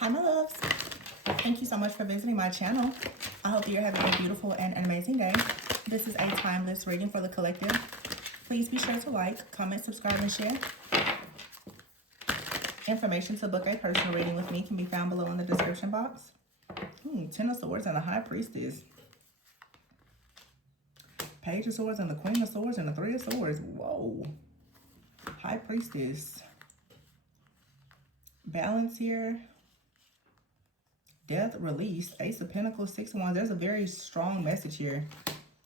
Hi, my loves. Thank you so much for visiting my channel. I hope that you're having a beautiful and an amazing day. This is a timeless reading for the collective. Please be sure to like, comment, subscribe, and share. Information to book a personal reading with me can be found below in the description box. Ten of Swords and the High Priestess. Page of Swords and the Queen of Swords and the Three of Swords. Whoa. High Priestess. Balance here. Death, release, Ace of Pentacles, Six of Wands. There's a very strong message here.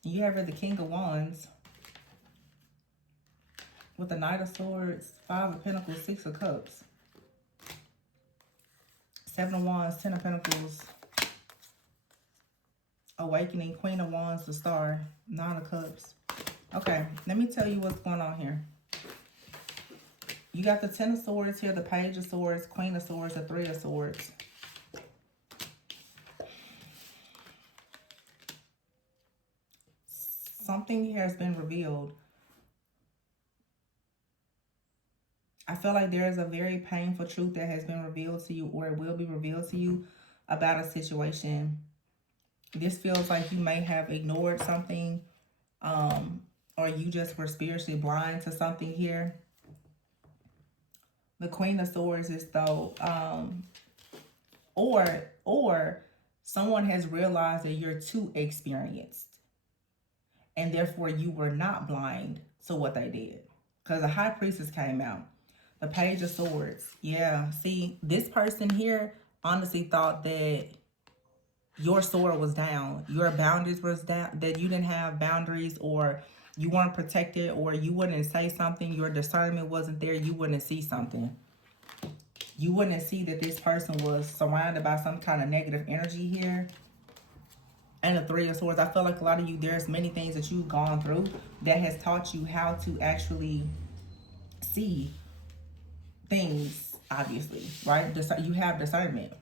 You have the King of Wands with the Knight of Swords, Five of Pentacles, Six of Cups, Seven of Wands, Ten of Pentacles, Awakening, Queen of Wands, the Star, Nine of Cups. Okay, let me tell you what's going on here. You got the Ten of Swords here, the Page of Swords, Queen of Swords, the Three of Swords. Something here has been revealed. I feel like there is a very painful truth that has been revealed to you, or it will be revealed to you about a situation. This feels like you may have ignored something, or you just were spiritually blind to something here. The Queen of Swords is though, or someone has realized that you're too experienced, and therefore you were not blind to what they did. Because the High Priestess came out. The Page of Swords. Yeah, see, this person here honestly thought that your sword was down. Your boundaries was down. That you didn't have boundaries, or you weren't protected, or you wouldn't say something. Your discernment wasn't there. You wouldn't see something. You wouldn't see that this person was surrounded by some kind of negative energy here. And the Three of Swords. I feel like a lot of you, there's many things that you've gone through that has taught you how to actually see things, obviously, right? You have discernment.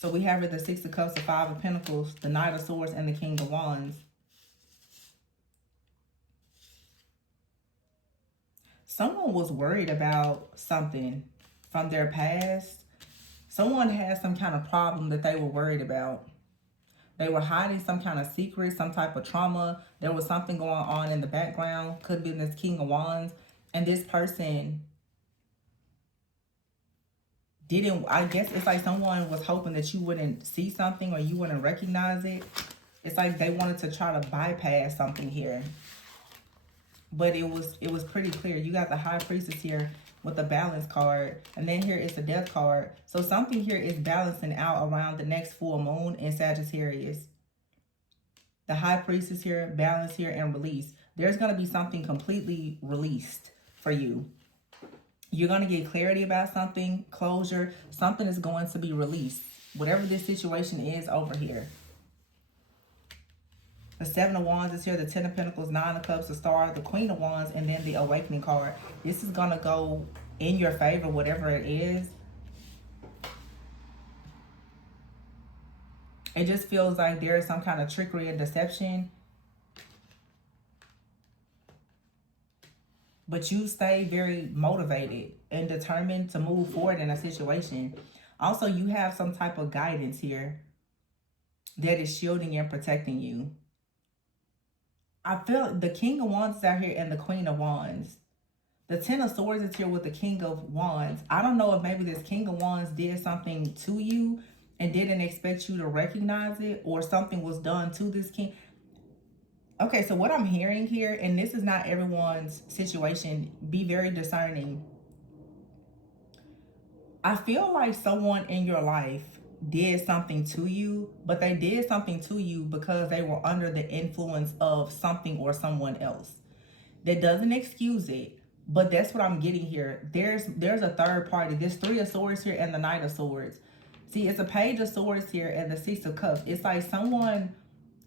So we have the Six of Cups, the Five of Pentacles, the Knight of Swords, and the King of Wands. Someone was worried about something from their past. Someone had some kind of problem that they were worried about. They were hiding some kind of secret, some type of trauma. There was something going on in the background. Could be this King of Wands. And this person didn't, I guess it's like someone was hoping that you wouldn't see something or you wouldn't recognize it. It's like they wanted to try to bypass something here. But it was pretty clear. You got the High Priestess here with the Balance card. And then here is the Death card. So something here is balancing out around the next full moon in Sagittarius. The High Priestess here, balance here, and release. There's going to be something completely released for you. You're going to get clarity about something, closure. Something is going to be released. Whatever this situation is over here. The Seven of Wands is here, the Ten of Pentacles, Nine of Cups, the Star, the Queen of Wands, and then the Awakening card. This is going to go in your favor, whatever it is. It just feels like there is some kind of trickery and deception. But you stay very motivated and determined to move forward in a situation. Also, you have some type of guidance here that is shielding and protecting you. I feel the King of Wands is out here and the Queen of Wands. The Ten of Swords is here with the King of Wands. I don't know if maybe this King of Wands did something to you and didn't expect you to recognize it, or something was done to this king. Okay, so what I'm hearing here, and this is not everyone's situation, be very discerning. I feel like someone in your life did something to you, but they did something to you because they were under the influence of something or someone else. That doesn't excuse it, but that's what I'm getting here. There's a third party. There's Three of Swords here and the Knight of Swords. See, it's a Page of Swords here and the Six of Cups. It's like someone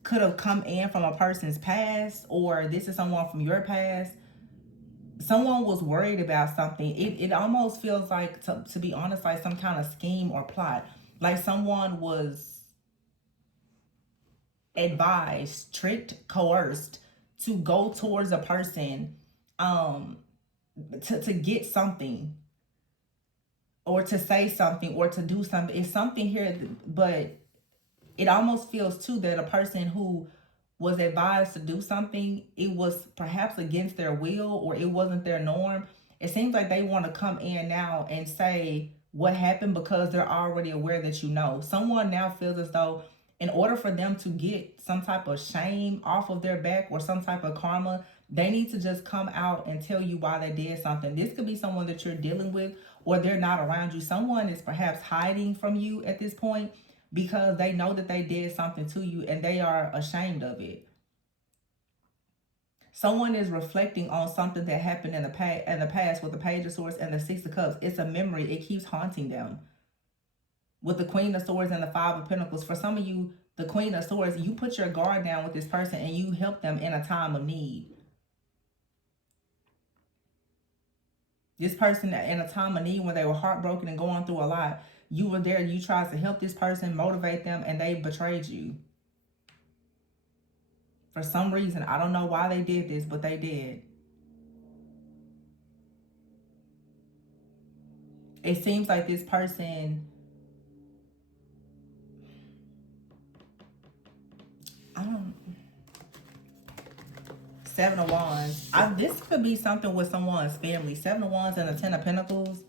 could have come in from a person's past, or this is someone from your past. Someone was worried about something. It almost feels like, to be honest, like some kind of scheme or plot. Like someone was advised, tricked, coerced to go towards a person to get something, or to say something, or to do something. It's something here, but it almost feels too that a person who was advised to do something, it was perhaps against their will, or it wasn't their norm. It seems like they want to come in now and say what happened because they're already aware that you know. Someone now feels as though in order for them to get some type of shame off of their back, or some type of karma, they need to just come out and tell you why they did something. This could be someone that you're dealing with, or they're not around you. Someone is perhaps hiding from you at this point because they know that they did something to you and they are ashamed of it. Someone is reflecting on something that happened in the past with the Page of Swords and the Six of Cups. It's a memory. It keeps haunting them. With the Queen of Swords and the Five of Pentacles, for some of you, the Queen of Swords, you put your guard down with this person and you help them in a time of need. This person in a time of need when they were heartbroken and going through a lot, you were there, you tried to help this person, motivate them, and they betrayed you. For some reason, I don't know why they did this, but they did. It seems like this person, I don't, Seven of Wands. This could be something with someone's family. Seven of Wands and the Ten of Pentacles.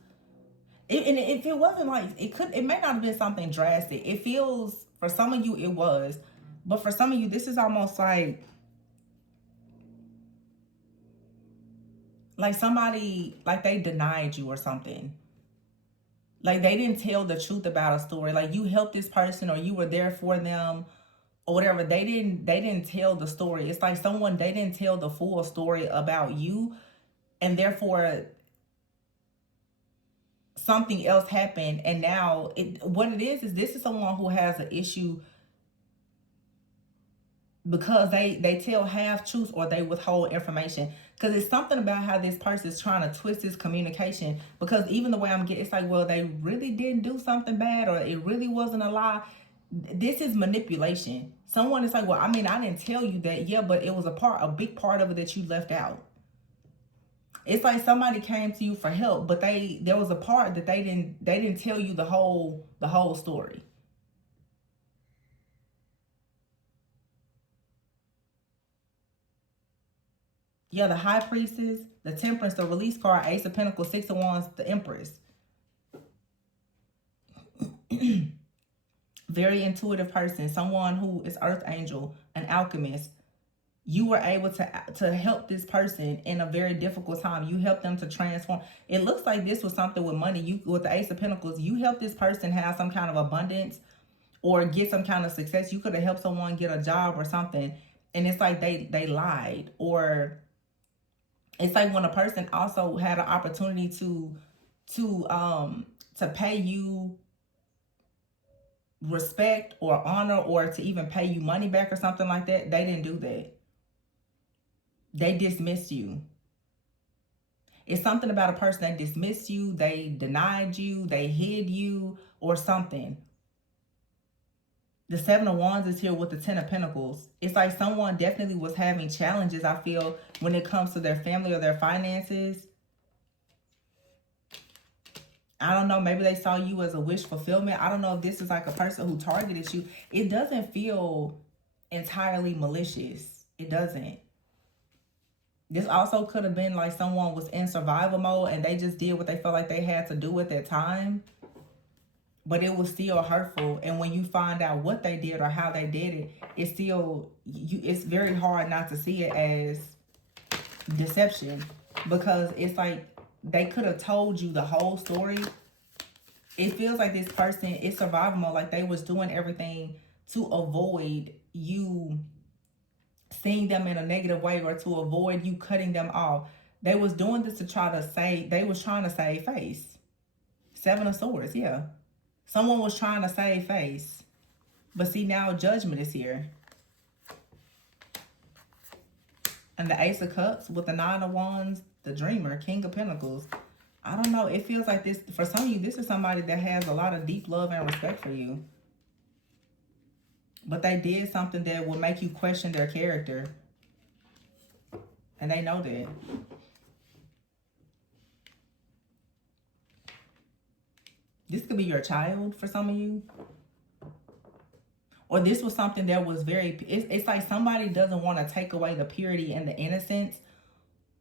And if it wasn't like, it may not have been something drastic. It feels, for some of you, it was. But for some of you, this is almost like somebody, like they denied you or something. Like they didn't tell the truth about a story. Like you helped this person, or you were there for them, or whatever. They didn't tell the story. It's like they didn't tell the full story about you, and therefore something else happened. And now what it is this is someone who has an issue because they tell half truths, or they withhold information, because it's something about how this person is trying to twist this communication. Because even the way I'm getting, it's like, well, they really didn't do something bad, or it really wasn't a lie. This is manipulation. Someone is like, well, I mean, I didn't tell you that. Yeah, but it was a big part of it that you left out. It's like somebody came to you for help, but there was a part that they didn't tell you the whole story. Yeah, the High Priestess, the Temperance, the Release card, Ace of Pentacles, Six of Wands, the Empress. Very intuitive person, someone who is Earth Angel, an alchemist. You were able to help this person in a very difficult time. You helped them to transform. It looks like this was something with money. With the Ace of Pentacles, you helped this person have some kind of abundance or get some kind of success. You could have helped someone get a job or something, and it's like they lied. Or it's like when a person also had an opportunity to pay you respect or honor, or to even pay you money back or something like that. They didn't do that. They dismissed you. It's something about a person that dismissed you, they denied you, they hid you, or something. The Seven of Wands is here with the Ten of Pentacles. It's like someone definitely was having challenges, I feel, when it comes to their family or their finances. I don't know, maybe they saw you as a wish fulfillment. I don't know if this is like a person who targeted you. It doesn't feel entirely malicious. It doesn't. This also could have been like someone was in survival mode and they just did what they felt like they had to do at that time. But it was still hurtful. And when you find out what they did or how they did it, it's still, it's very hard not to see it as deception. Because it's like they could have told you the whole story. It feels like this person is survival mode. Like they was doing everything to avoid you seeing them in a negative way, or to avoid you cutting them off. They was doing this to try to save, they was trying to save face. Seven of Swords, yeah. Someone was trying to save face. But see, now judgment is here. And the Ace of Cups with the Nine of Wands, the Dreamer, King of Pentacles. I don't know. It feels like this, for some of you, this is somebody that has a lot of deep love and respect for you. But they did something that will make you question their character. And they know that. This could be your child for some of you. Or this was something that was very, it's like somebody doesn't want to take away the purity and the innocence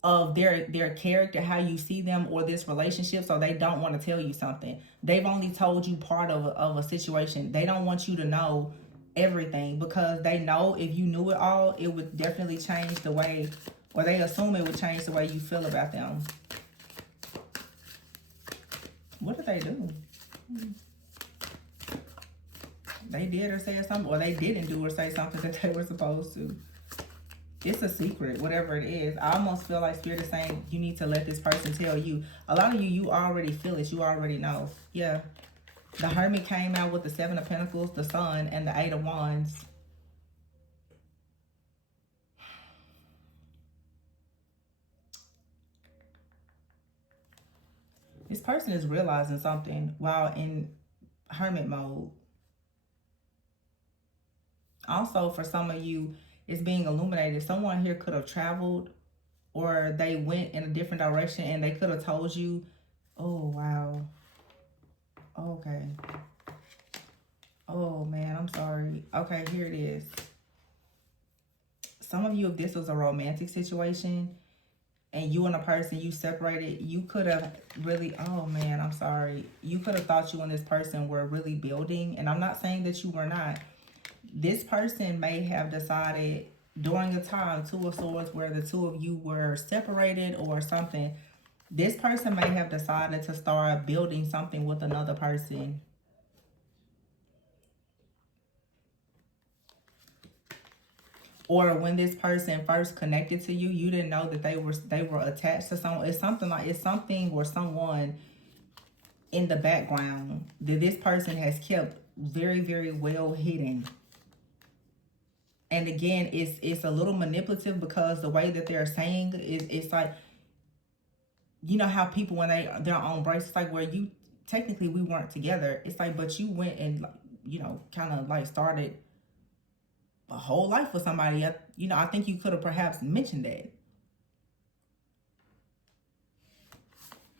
of their character, how you see them, or this relationship, so they don't want to tell you something. They've only told you part of a situation. They don't want you to know everything, because they know if you knew it all, it would definitely change the way, or they assume it would change the way you feel about them. What did they do? They did or said something, or they didn't do or say something that they were supposed to. It's a secret, whatever it is. I almost feel like Spirit is saying you need to let this person tell you. A lot of you already feel it. You already know. Yeah. The Hermit came out with the 7 of Pentacles, the Sun, and the 8 of Wands. This person is realizing something while in Hermit mode. Also, for some of you, it's being illuminated. Someone here could have traveled, or they went in a different direction, and they could have told you, oh, wow. Okay. Oh, man, I'm sorry. Okay, here it is. Some of you, if this was a romantic situation, and you and a person, you separated, you could have really, oh, man, I'm sorry. You could have thought you and this person were really building, and I'm not saying that you were not. This person may have decided during a time, 2 of Swords, where the two of you were separated or something. This person may have decided to start building something with another person. Or when this person first connected to you, you didn't know that they were attached to someone. It's something or someone in the background that this person has kept very, very well hidden. And again, it's a little manipulative, because the way that they're saying it's like, you know how people, when they're on breaks, it's like, where you technically, we weren't together. It's like, but you went and, you know, kind of like started a whole life with somebody. You know, I think you could have perhaps mentioned that.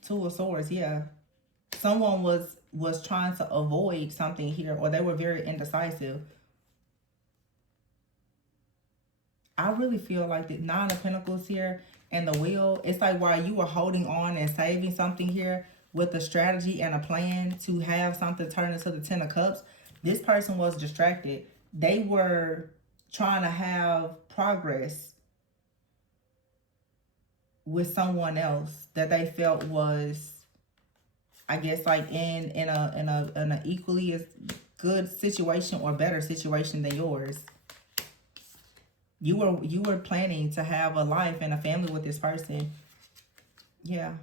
2 of Swords, yeah. Someone was trying to avoid something here, or they were very indecisive. I really feel like the 9 of Pentacles here and the Wheel, it's like while you were holding on and saving something here with a strategy and a plan to have something turn into the 10 of Cups, this person was distracted. They were trying to have progress with someone else that they felt was, I guess, like in an equally as good situation or better situation than yours. You were planning to have a life and a family with this person. Yeah.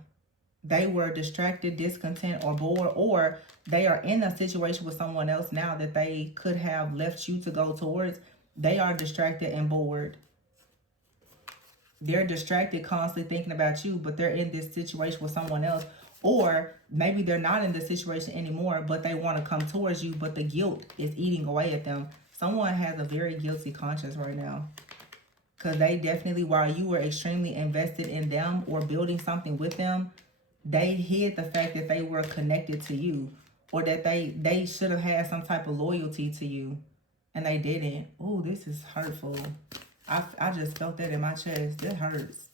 They were distracted, discontent, or bored, or they are in a situation with someone else now that they could have left you to go towards. They are distracted and bored. They're distracted, constantly thinking about you, but they're in this situation with someone else. Or maybe they're not in this situation anymore, but they want to come towards you, but the guilt is eating away at them. Someone has a very guilty conscience right now. Because they definitely, while you were extremely invested in them or building something with them, they hid the fact that they were connected to you, or that they should have had some type of loyalty to you, and they didn't. Oh, this is hurtful. I just felt that in my chest. That hurts.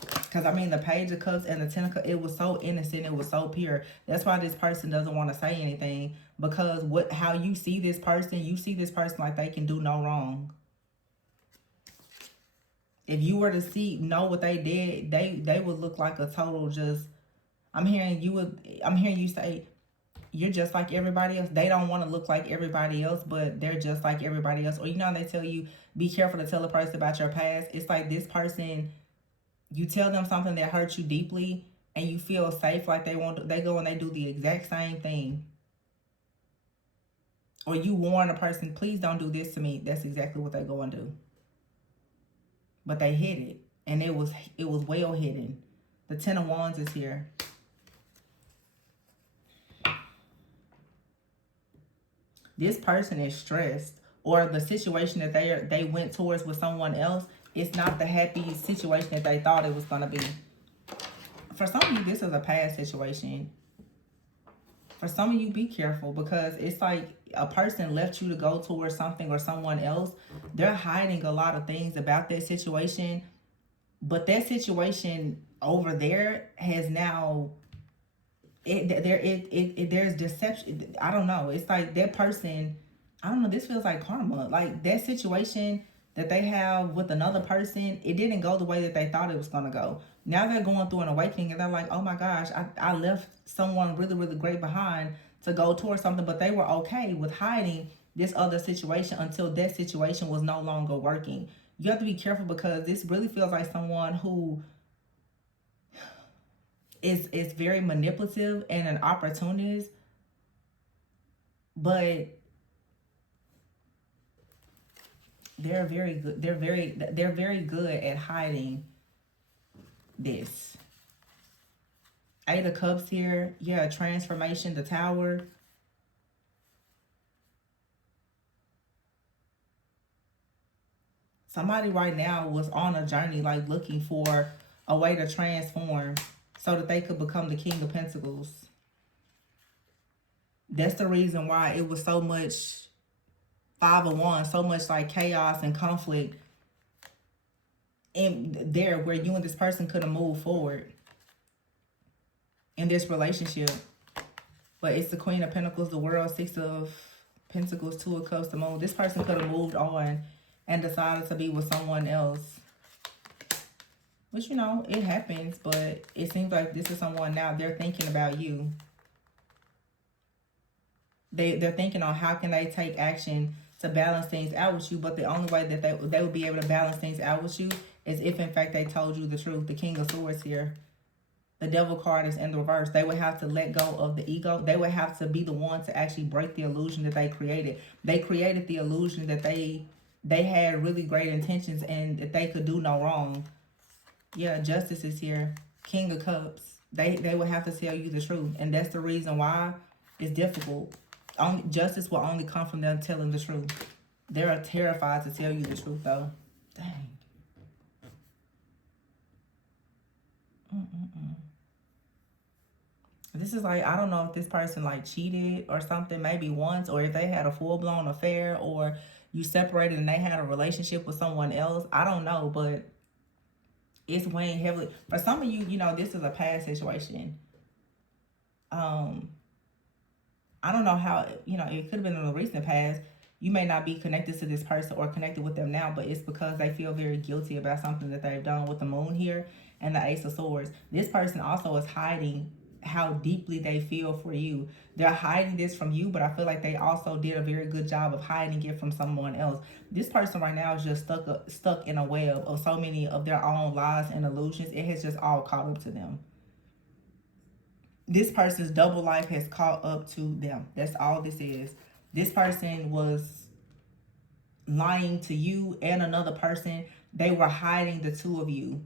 Because, I mean, the Page of Cups and the 10 of Cups, it was so innocent. It was so pure. That's why this person doesn't want to say anything. Because how you see this person, like they can do no wrong. If you were to know what they did, they would look like a total just, I'm hearing you say, you're just like everybody else. They don't want to look like everybody else, but they're just like everybody else. Or, you know, they tell you, be careful to tell a person about your past. It's like this person, you tell them something that hurts you deeply, and you feel safe, like they go and they do the exact same thing. Or you warn a person, please don't do this to me. That's exactly what they go and do. But they hid it, and it was well hidden. The 10 of Wands is here. This person is stressed, or the situation that they went towards with someone else, it's not the happy situation that they thought it was going to be. For some of you, this is a past situation. For some of you, be careful, because it's like a person left you to go towards something or someone else. They're hiding a lot of things about that situation, but that situation over there has now there's deception. I don't know. It's like that person. I don't know. This feels like karma. Like that situation that they have with another person, it didn't go the way that they thought it was gonna go. Now they're going through an awakening, and they're like, oh my gosh, I left someone really really great behind to go towards something, but they were okay with hiding this other situation until that situation was no longer working. You have to be careful, because this really feels like someone who is very manipulative and an opportunist, but they're very good. They're very good at hiding this. Eight of Cups here. Yeah, transformation, the Tower. Somebody right now was on a journey, like looking for a way to transform so that they could become the King of Pentacles. That's the reason why it was so much Five of Wands, so much like chaos and conflict in there, where you and this person could have moved forward in this relationship. But it's the Queen of Pentacles, the World, Six of Pentacles, Two of Cups, the Moon. This person could have moved on and decided to be with someone else. Which, you know, it happens, but it seems like this is someone now, they're thinking about you. They're thinking on how can they take action to balance things out with you, but the only way that they would be able to balance things out with you is if, in fact, they told you the truth. The King of Swords here. The Devil card is in the reverse. They would have to let go of the ego. They would have to be the one to actually break the illusion that they created. They created the illusion that they had really great intentions and that they could do no wrong. Yeah, Justice is here. King of Cups. They would have to tell you the truth. And that's the reason why it's difficult. Justice will only come from them telling the truth. They're terrified to tell you the truth, though. Dang. This is like, I don't know if this person like cheated or something, maybe once, or if they had a full-blown affair, or you separated and they had a relationship with someone else. I don't know, but it's weighing heavily. For some of you, you know, this is a past situation. I don't know how, you know, it could have been in the recent past. You may not be connected to this person or connected with them now, but it's because they feel very guilty about something that they've done, with the Moon here and the Ace of Swords. This person also is hiding how deeply they feel for you. They're hiding this from you, but I feel like they also did a very good job of hiding it from someone else. This person right now is just stuck in a web of so many of their own lies and illusions. It has just all caught up to them. This person's double life has caught up to them. That's all this is. This person was lying to you and another person. They were hiding the two of you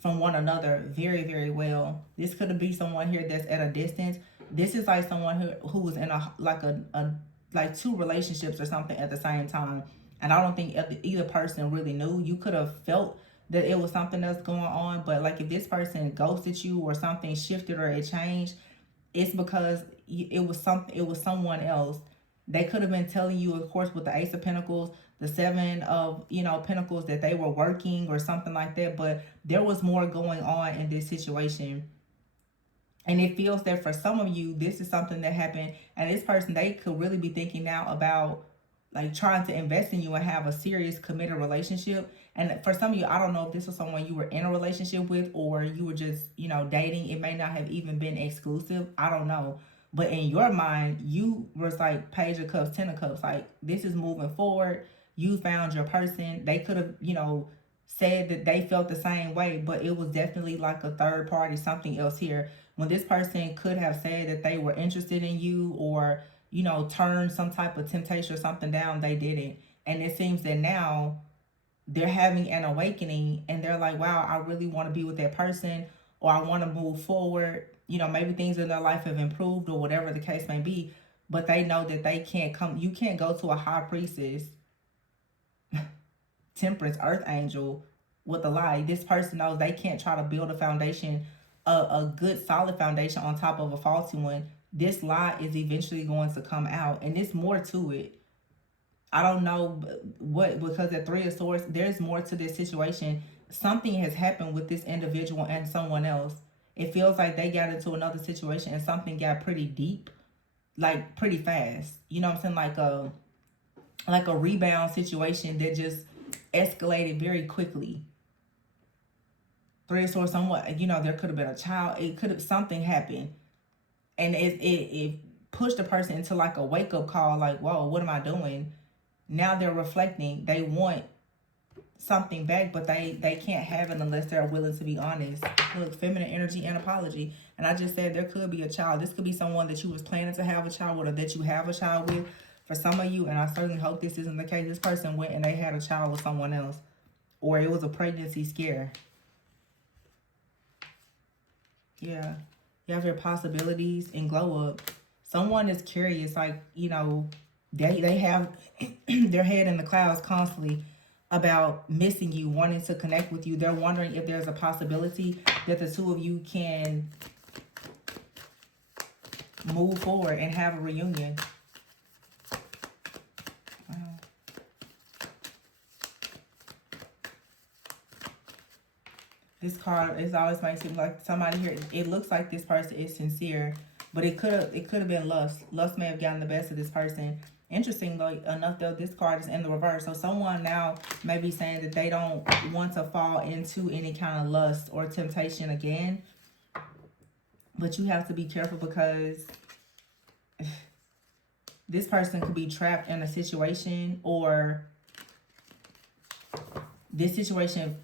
from one another very, very well. This could be someone here that's at a distance. This is like someone who was in like two relationships or something at the same time. And I don't think either person really knew. You could have felt that it was something else going on, but like if this person ghosted you or something shifted or it changed, it's because it was someone else. They could have been telling you, of course, with the Ace of Pentacles, the Seven of, you know, Pentacles, that they were working or something like that, but there was more going on in this situation. And it feels that for some of you, this is something that happened, and this person, they could really be thinking now about like trying to invest in you and have a serious committed relationship. And for some of you, I don't know if this was someone you were in a relationship with or you were just, you know, dating. It may not have even been exclusive. I don't know. But in your mind, you was like Page of Cups, Ten of Cups. Like, this is moving forward. You found your person. They could have, you know, said that they felt the same way, but it was definitely like a third party, something else here. When this person could have said that they were interested in you or, you know, turn some type of temptation or something down, they didn't. And it seems that now they're having an awakening and they're like, wow, I really want to be with that person, or I want to move forward. You know, maybe things in their life have improved or whatever the case may be, but they know that they can't come. You can't go to a high priestess, Temperance, Earth Angel with a lie. This person knows they can't try to build a foundation, a good solid foundation on top of a faulty one. this lie is eventually going to come out, and there's more to it. I don't know what, because at Three of Swords, there's more to this situation. Something has happened with this individual and someone else. It feels like they got into another situation and something got pretty deep, like pretty fast. You know what I'm saying? Like a rebound situation that just escalated very quickly. Three of Swords, somewhat, you know, there could have been a child. It could have, something happened. And it pushed the person into like a wake up call, like, whoa, what am I doing? Now they're reflecting. They want something back, but they can't have it unless they're willing to be honest. Look, feminine energy and apology. And I just said there could be a child. This could be someone that you was planning to have a child with, or that you have a child with for some of you. And I certainly hope this isn't the case. This person went and they had a child with someone else, or it was a pregnancy scare. Yeah. You have your possibilities and glow up. Someone is curious, like, you know, they have their head in the clouds constantly about missing you, wanting to connect with you. They're wondering if there's a possibility that the two of you can move forward and have a reunion. Wow. This card is always makes it like somebody here. It looks like this person is sincere, but it could have been lust. Lust may have gotten the best of this person. Interestingly enough, though, this card is in the reverse. So someone now may be saying that they don't want to fall into any kind of lust or temptation again. But you have to be careful, because this person could be trapped in a situation, or this situation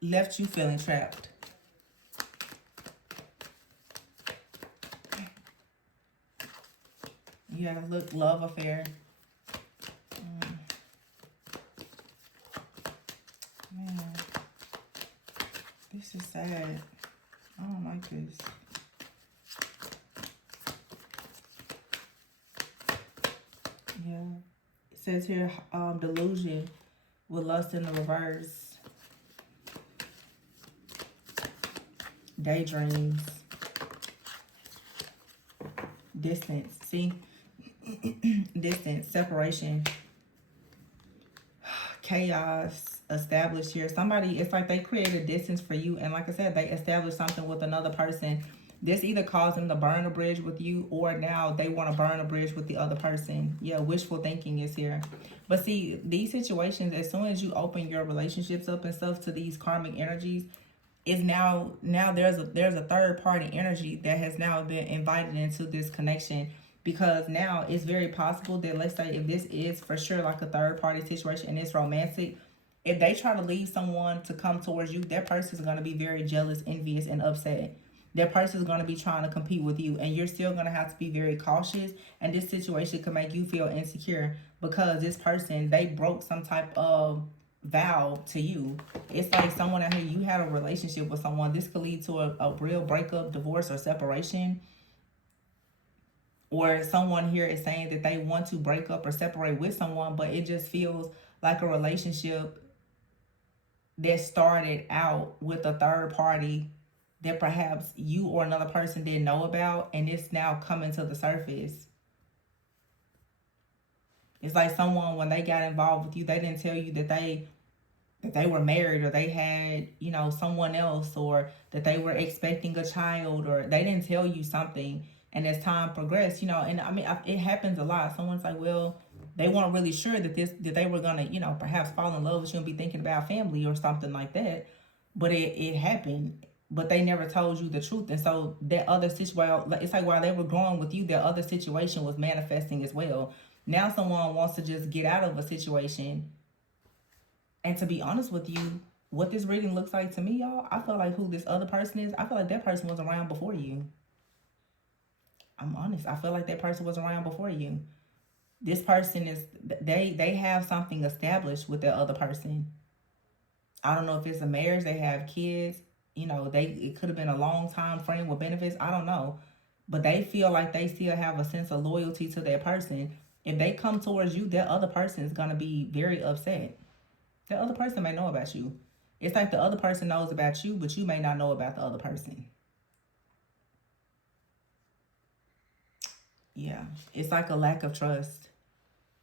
left you feeling trapped. Yeah, look, love affair. Man, this is sad. I don't like this. Yeah. It says here, delusion with lust in the reverse. Daydreams. Distance. See? Distance. Separation. Chaos established here. Somebody, it's like they created distance for you. And like I said, they established something with another person. This either caused them to burn a bridge with you, or now they want to burn a bridge with the other person. Yeah, wishful thinking is here. But see, these situations, as soon as you open your relationships up and stuff to these karmic energies, is now there's a third party energy that has now been invited into this connection. Because now it's very possible that, let's say if this is for sure like a third party situation and it's romantic, if they try to leave someone to come towards you, that person is going to be very jealous, envious, and upset. That person is going to be trying to compete with you, and you're still going to have to be very cautious. And this situation can make you feel insecure, because this person, they broke some type of vow to you. It's like someone out here, you had a relationship with someone. This could lead to a real breakup, divorce, or separation. Or someone here is saying that they want to break up or separate with someone, but it just feels like a relationship that started out with a third party that perhaps you or another person didn't know about, and it's now coming to the surface. It's like someone, when they got involved with you, they didn't tell you that they were married, or they had, you know, someone else, or that they were expecting a child, or they didn't tell you something. And as time progressed, you know, and I mean, it happens a lot. Someone's like, well, they weren't really sure that they were gonna, you know, perhaps fall in love with you and be thinking about family or something like that. But it happened. But they never told you the truth. And so that other situation, it's like while they were growing with you, that other situation was manifesting as well. Now someone wants to just get out of a situation. And to be honest with you, what this reading looks like to me, y'all, I feel like who this other person is, I feel like that person was around before you. I'm honest. I feel like that person was around before you. This person is, they have something established with that other person. I don't know if it's a marriage, they have kids, you know, it could have been a long time friend with benefits. I don't know. But they feel like they still have a sense of loyalty to that person. If they come towards you, that other person is going to be very upset. The other person may know about you. It's like the other person knows about you, but you may not know about the other person. Yeah. It's like a lack of trust.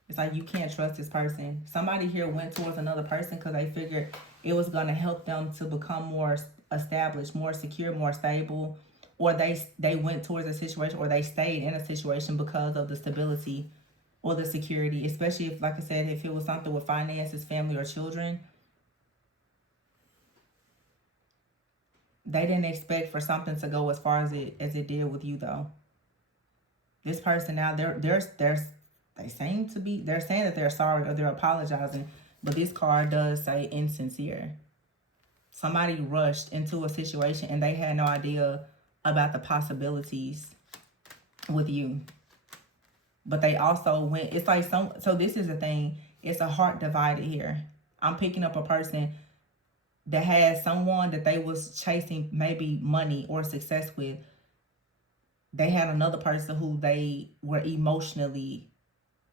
It's like you can't trust this person. Somebody here went towards another person because they figured it was going to help them to become more established, more secure, more stable. Or they went towards a situation, or they stayed in a situation because of the stability or the security, especially if, like I said, if it was something with finances, family, or children. They didn't expect for something to go as far as it did with you, though. This person now, they seem to be, they're saying that they're sorry or they're apologizing, but this card does say insincere. Somebody rushed into a situation and they had no idea about the possibilities with you. But they also went, it's like so this is the thing, it's a heart divided here. I'm picking up a person that had someone that they was chasing maybe money or success with. They had another person who they were emotionally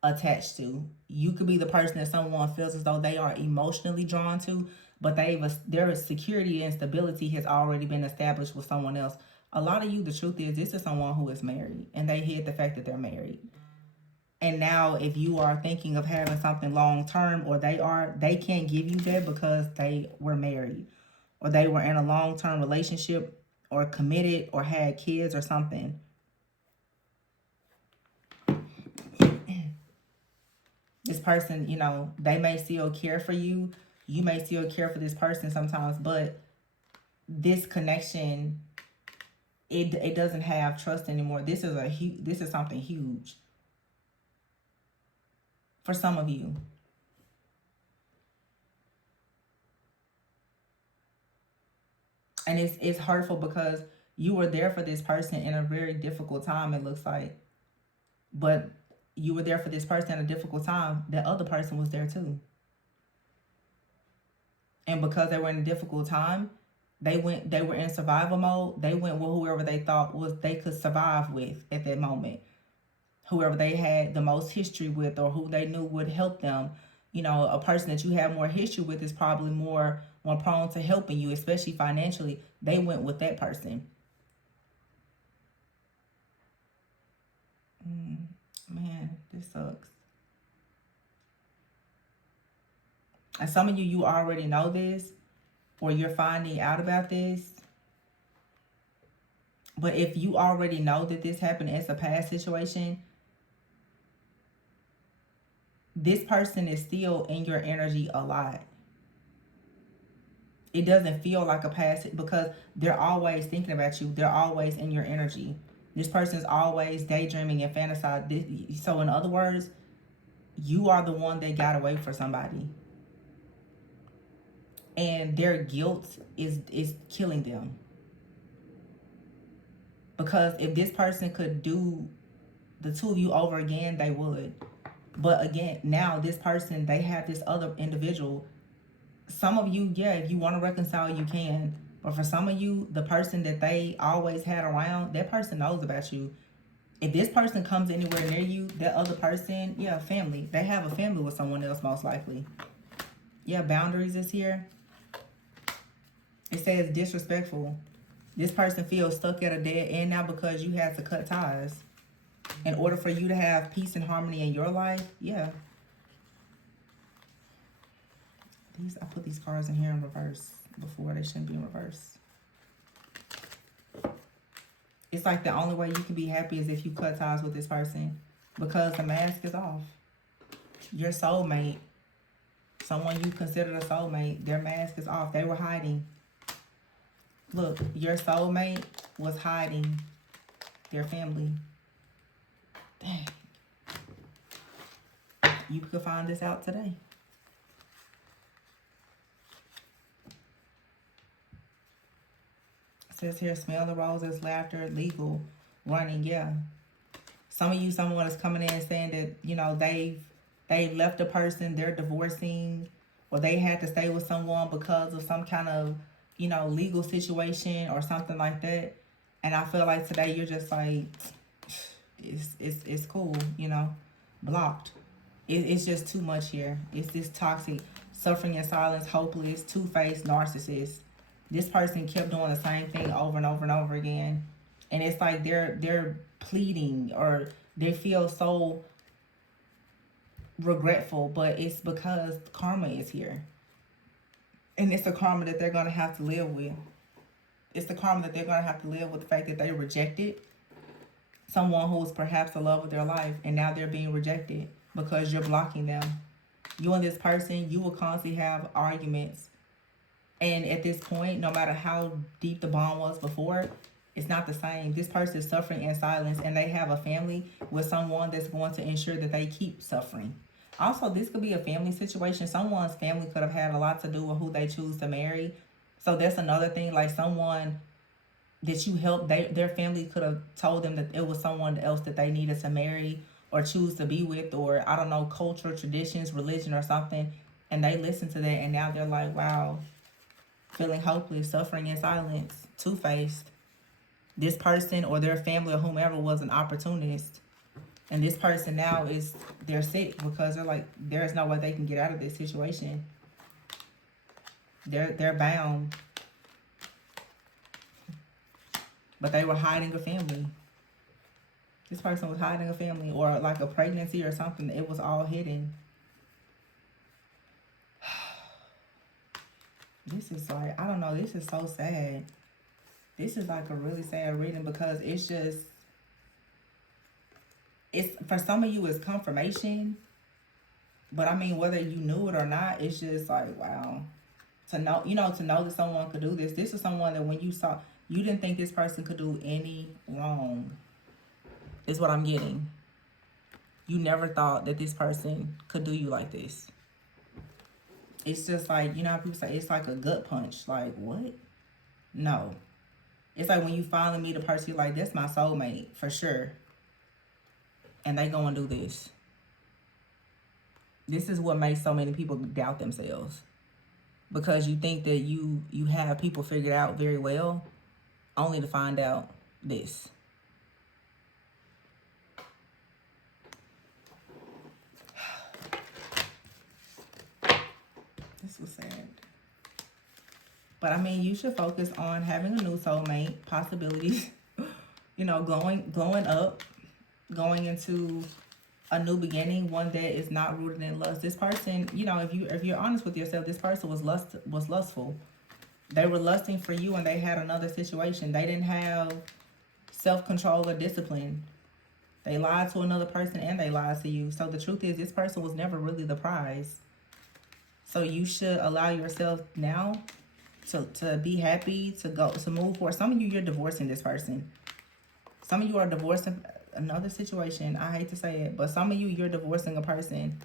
attached to. You could be the person that someone feels as though they are emotionally drawn to, but their security and stability has already been established with someone else. A lot of you, the truth is, this is someone who is married, and they hid the fact that they're married. And now, if you are thinking of having something long term, or they can't give you that because they were married, or they were in a long term relationship, or committed, or had kids, or something. This person, they may still care for you. You may still care for this person sometimes, but this connection, it doesn't have trust anymore. This is something huge for some of you. And it's hurtful because you were there for this person in a very difficult time, it looks like. But you were there for this person in a difficult time. That other person was there too. And because they were in a difficult time, they were in survival mode. They went with whoever they thought they could survive with at that moment. Whoever they had the most history with, or who they knew would help them. A person that you have more history with is probably more prone to helping you, especially financially. They went with that person. Man, this sucks. And some of you already know this, or you're finding out about this. But if you already know that this happened as a past situation, this person is still in your energy a lot. It doesn't feel like a past, because they're always thinking about you. They're always in your energy. This person is always daydreaming and fantasizing. So in other words, you are the one that got away for somebody. And their guilt is killing them. Because if this person could do the two of you over again, they would. But again, now this person, they have this other individual. Some of you, yeah, if you want to reconcile, you can. But for some of you, the person that they always had around, that person knows about you. If this person comes anywhere near you, that other person, yeah, family. They have a family with someone else, most likely. Yeah, boundaries is here. It says disrespectful. This person feels stuck at a dead end now because you had to cut ties. In order for you to have peace and harmony in your life, yeah. I put these cards in here in reverse before. They shouldn't be in reverse. It's like the only way you can be happy is if you cut ties with this person, because the mask is off. Your soulmate, someone you consider a soulmate, their mask is off. They were hiding. Look, your soulmate was hiding their family. Dang. You could find this out today. It says here, smell the roses, laughter, legal, running, yeah. Some of you, someone is coming in saying that, they left a person, they're divorcing, or they had to stay with someone because of some kind of, legal situation or something like that. And I feel like today you're just like, it's cool, blocked. It's just too much here. It's this toxic, suffering in silence, hopeless, two-faced narcissist. This person kept doing the same thing over and over and over again. And it's like they're pleading, or they feel so regretful, but it's because karma is here. And it's the karma that they're going to have to live with. It's the karma that they're going to have to live with, the fact that they rejected someone who was perhaps the love of their life, and now they're being rejected because you're blocking them. You and this person, you will constantly have arguments. And at this point, no matter how deep the bond was before, it's not the same. This person is suffering in silence, and they have a family with someone that's going to ensure that they keep suffering. Also, this could be a family situation. Someone's family could have had a lot to do with who they choose to marry. So that's another thing. Like, someone that you helped, their family could have told them that it was someone else that they needed to marry or choose to be with, or I don't know, culture, traditions, religion, or something. And they listened to that, and now they're like, wow, feeling hopeless, suffering in silence, two-faced. This person or their family or whomever was an opportunist. And this person now they're sick because they're like, there's no way they can get out of this situation. They're bound. But they were hiding a family. This person was hiding a family, or like a pregnancy or something. It was all hidden. This is like, I don't know, this is so sad. This is like a really sad reading, because it's for some of you, it's confirmation. But I mean, whether you knew it or not, it's just like, wow. To know, to know that someone could do this. This is someone that when you saw, you didn't think this person could do any wrong. Is what I'm getting. You never thought that this person could do you like this. It's just like, how people say, it's like a gut punch. Like, what? No. It's like when you finally meet a person, you're like, that's my soulmate, for sure. And they go and do this. This is what makes so many people doubt themselves. Because you think that you have people figured out very well, only to find out this. This was sad. But I mean, you should focus on having a new soulmate, possibilities, glowing up, going into a new beginning, one that is not rooted in lust. This person, if you're honest with yourself, this person was lustful. They were lusting for you, and they had another situation. They didn't have self-control or discipline. They lied to another person, and they lied to you. So the truth is, this person was never really the prize. So you should allow yourself now to be happy, to move forward. Some of you, you're divorcing this person. Some of you are divorcing another situation. I hate to say it, but some of you, you're divorcing a person.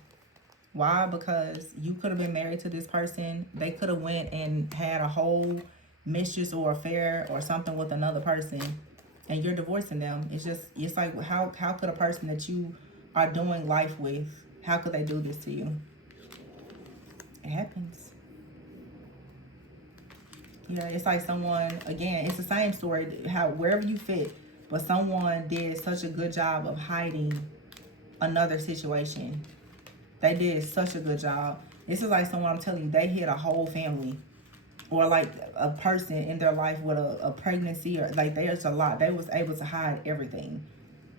Why? Because you could have been married to this person. They could have went and had a whole mistress or affair or something with another person, and you're divorcing them. It's like, how could a person that you are doing life with, how could they do this to you? It happens. Yeah, it's like someone, again, it's the same story, wherever you fit, but someone did such a good job of hiding another situation. They did such a good job. This is like someone, I'm telling you, they hid a whole family, or like a person in their life with a pregnancy, or like there's a lot. They was able to hide everything.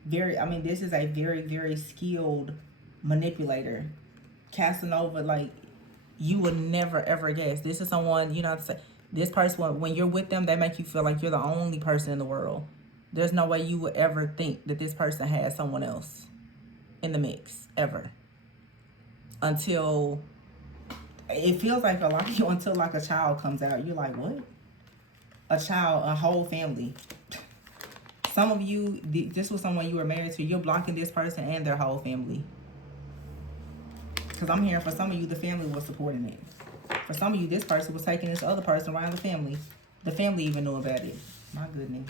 This is a very, very skilled manipulator. Casanova, like, you would never ever guess. This is someone, this person, when you're with them, they make you feel like you're the only person in the world. There's no way you would ever think that this person has someone else in the mix, ever. Until, it feels like a lot of you, until like a child comes out. You're like, what? A child, a whole family. Some of you, this was someone you were married to. You're blocking this person and their whole family. Because I'm hearing for some of you, the family was supporting it. For some of you, this person was taking this other person around the family. The family even knew about it. My goodness.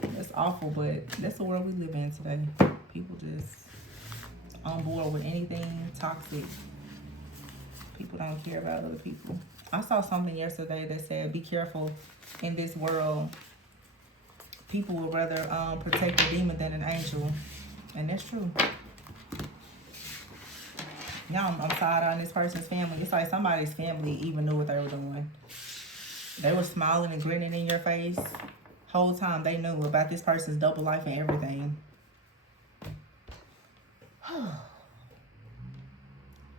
That's awful, but that's the world we live in today. People just on board with anything toxic. People don't care about other people. I saw something yesterday that said, be careful in this world. People would rather protect a demon than an angel. And that's true. Now I'm tired on this person's family. It's like somebody's family even knew what they were doing. They were smiling and grinning in your face. Whole time they knew about this person's double life and everything.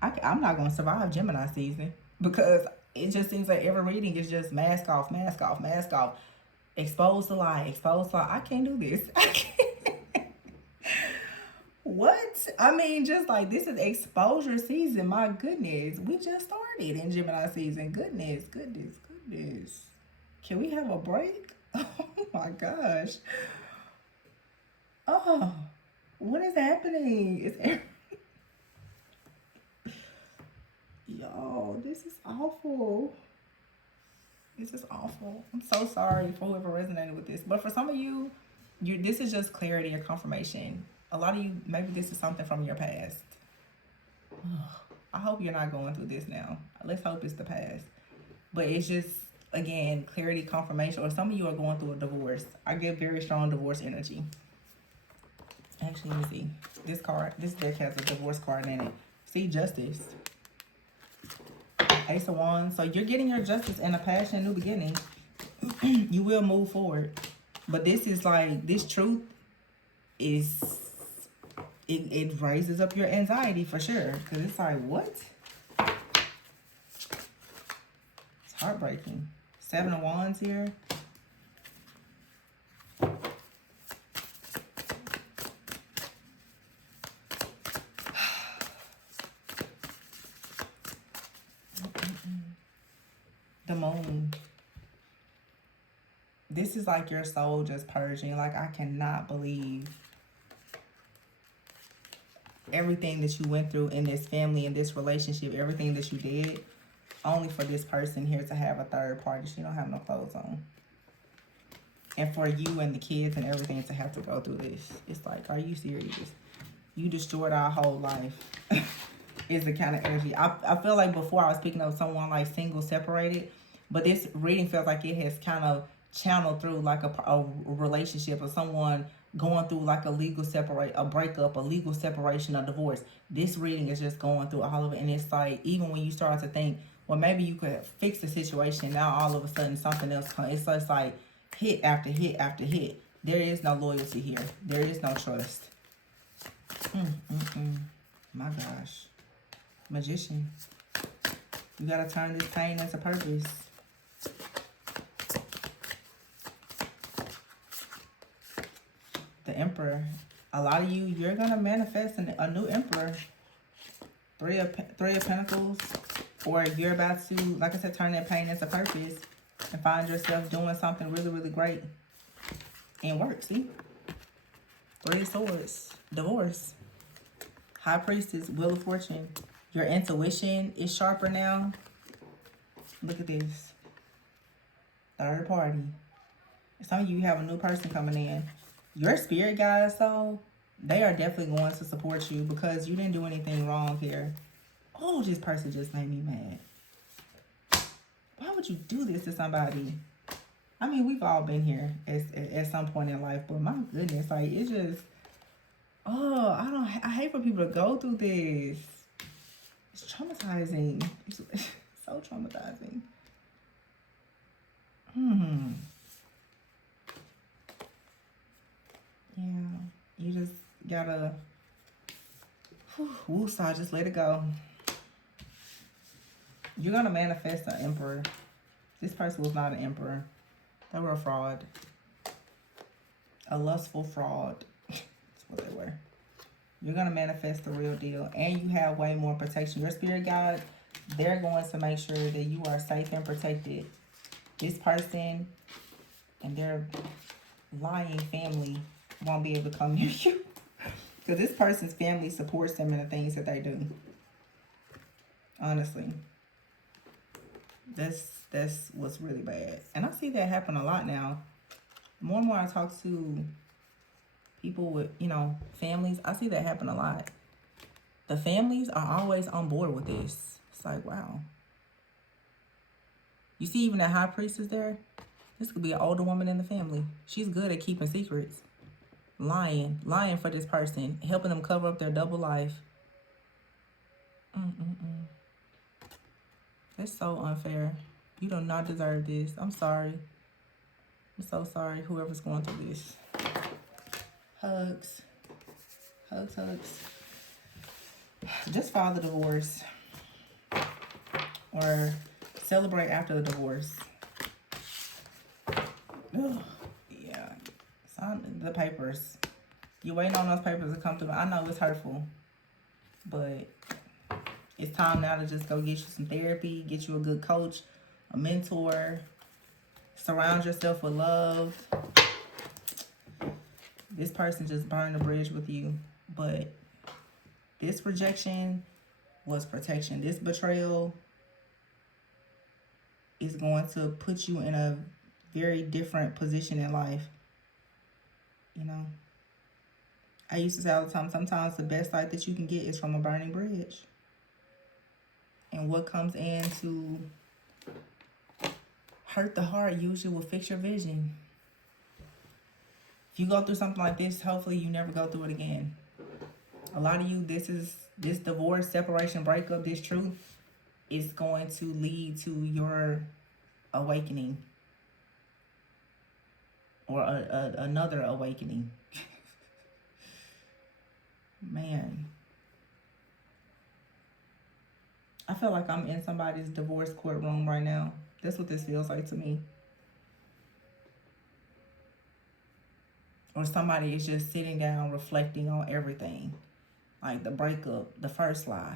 I'm not going to survive Gemini season because it just seems like every reading is just mask off, mask off, mask off. Expose the lie, expose the lie. I can't do this. I can't. What? I mean, just like this is exposure season. My goodness. We just started in Gemini season. Goodness, goodness, goodness. Can we have a break? Oh my gosh. Oh, what is happening? Yo, this is awful. This is awful. I'm so sorry for whoever resonated with this. But for some of you, this is just clarity or confirmation. A lot of you, maybe this is something from your past. I hope you're not going through this now. Let's hope it's the past. But it's just, again, clarity, confirmation. Or some of you are going through a divorce. I get very strong divorce energy. Actually, let me see. This deck has a divorce card in it. See, justice. Ace of Wands. So you're getting your justice and a passion, new beginning. You will move forward. But this is like, this truth is, it raises up your anxiety for sure. Because it's like, what? It's heartbreaking. 7 of Wands here. The Moon. This is like your soul just purging. Like, I cannot believe everything that you went through in this family, in this relationship, everything that you did, only for this person here to have a third party. She don't have no clothes on. And for you and the kids and everything to have to go through this. It's like, are you serious? You destroyed our whole life. Is the kind of energy. I feel like before I was speaking of someone like single, separated. But this reading feels like it has kind of channeled through like a relationship or someone going through like a breakup, a legal separation, a divorce. This reading is just going through all of it. And it's like, even when you start to think, well, maybe you could fix the situation. Now all of a sudden something else comes. It's just like hit after hit after hit. There is no loyalty here. There is no trust. My gosh. Magician. You gotta turn this pain into purpose. The Emperor. A lot of you, you're gonna manifest a new Emperor. Three of Pentacles. Or you're about to, like I said, turn that pain into purpose and find yourself doing something really, really great and work. See? 3 of Swords. Divorce. High Priestess. Wheel of Fortune. Your intuition is sharper now. Look at this. Third party. Some of you have a new person coming in. Your spirit guides, though, they are definitely going to support you because you didn't do anything wrong here. Oh, this person just made me mad. Why would you do this to somebody? I mean, we've all been here at some point in life, but my goodness, like, it's just, oh, I hate for people to go through this. It's traumatizing. It's so traumatizing. Yeah, you just gotta, woosah, just let it go. You're gonna manifest an Emperor. This person was not an Emperor. They were a fraud. A lustful fraud. That's what they were. You're going to manifest the real deal. And you have way more protection. Your spirit guide, they're going to make sure that you are safe and protected. This person and their lying family won't be able to come near you. Because this person's family supports them in the things that they do. Honestly. That's what's really bad. And I see that happen a lot now. More and more I talk to people with, families, I see that happen a lot. The families are always on board with this. It's like, wow. You see even that High Priestess there? This could be an older woman in the family. She's good at keeping secrets. Lying for this person. Helping them cover up their double life. That's so unfair. You do not deserve this. I'm sorry. I'm so sorry, whoever's going through this. Hugs. Hugs, hugs. Just file the divorce. Or celebrate after the divorce. Ugh. Yeah. Sign the papers. You're waiting on those papers to come through. I know it's hurtful. But it's time now to just go get you some therapy. Get you a good coach. A mentor. Surround yourself with love. This person just burned the bridge with you. But this rejection was protection. This betrayal is going to put you in a very different position in life. You know, I used to say all the time, sometimes the best light that you can get is from a burning bridge. And what comes in to hurt the heart usually will fix your vision. If you go through something like this, hopefully you never go through it again. A lot of you, this divorce, separation, breakup, this truth is going to lead to your awakening. Or another awakening. Man. I feel like I'm in somebody's divorce courtroom right now. That's what this feels like to me. Or somebody is just sitting down reflecting on everything. Like the breakup, the first lie,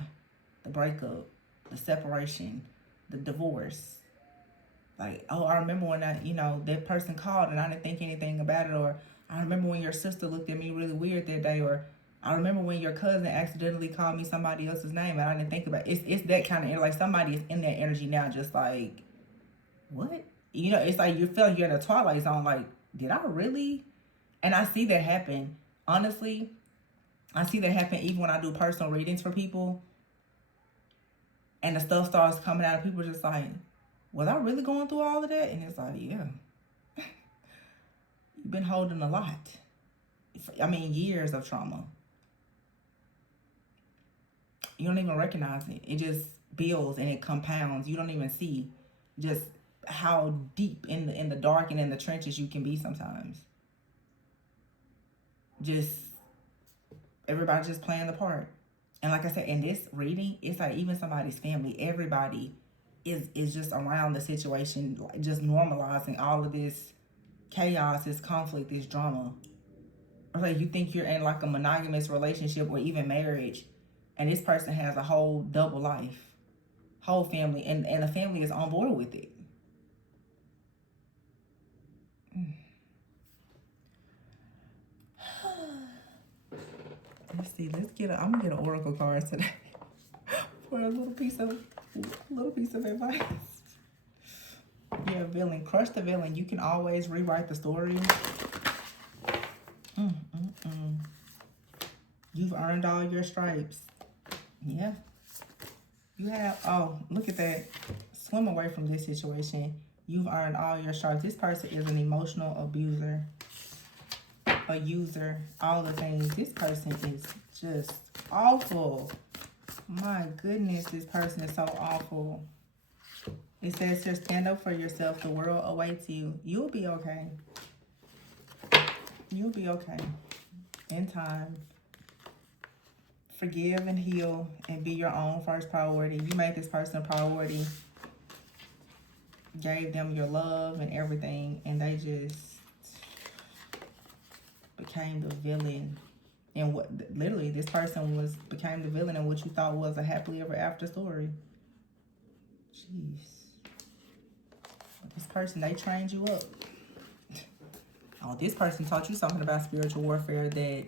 the breakup, the separation, the divorce. Like, oh, I remember when that person called and I didn't think anything about it. Or I remember when your sister looked at me really weird that day. Or I remember when your cousin accidentally called me somebody else's name and I didn't think about it. It's that kind of, like somebody is in that energy now just like, what? It's like you feel like you're in a twilight zone. Like, did I really? And I see that happen. Honestly, I see that happen even when I do personal readings for people. And the stuff starts coming out of people just like, was I really going through all of that? And it's like, yeah. You've been holding a lot. I mean, years of trauma. You don't even recognize it. It just builds and it compounds. You don't even see just how deep in the dark and in the trenches you can be sometimes. Just everybody just playing the part. And like I said, in this reading, it's like even somebody's family, everybody is just around the situation, just normalizing all of this chaos, this conflict, this drama. Or like you think you're in like a monogamous relationship or even marriage, and this person has a whole double life, whole family, and the family is on board with it. Let's see. I'm gonna get an oracle card today for a little piece of advice. Yeah, villain. Crush the villain. You can always rewrite the story. You've earned all your stripes. Yeah. You have. Oh, look at that. Swim away from this situation. You've earned all your stripes. This person is an emotional abuser, a user, all the things. This person is just awful. My goodness, this person is so awful. It says here, stand up for yourself. The world awaits you. You'll be okay. You'll be okay. In time. Forgive and heal and be your own first priority. You made this person a priority. Gave them your love and everything. And they just became the villain. And what literally this person became the villain in what you thought was a happily ever after story. Jeez. This person, they trained you up. Oh, this person taught you something about spiritual warfare that,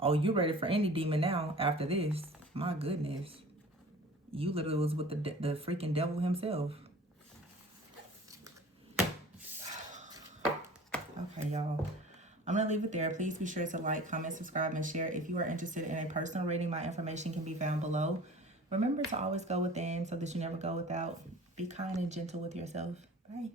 oh, you're ready for any demon now after this. My goodness. You literally was with the freaking devil himself. Okay, y'all. I'm going to leave it there. Please be sure to like, comment, subscribe, and share. If you are interested in a personal reading, my information can be found below. Remember to always go within so that you never go without. Be kind and gentle with yourself. Bye.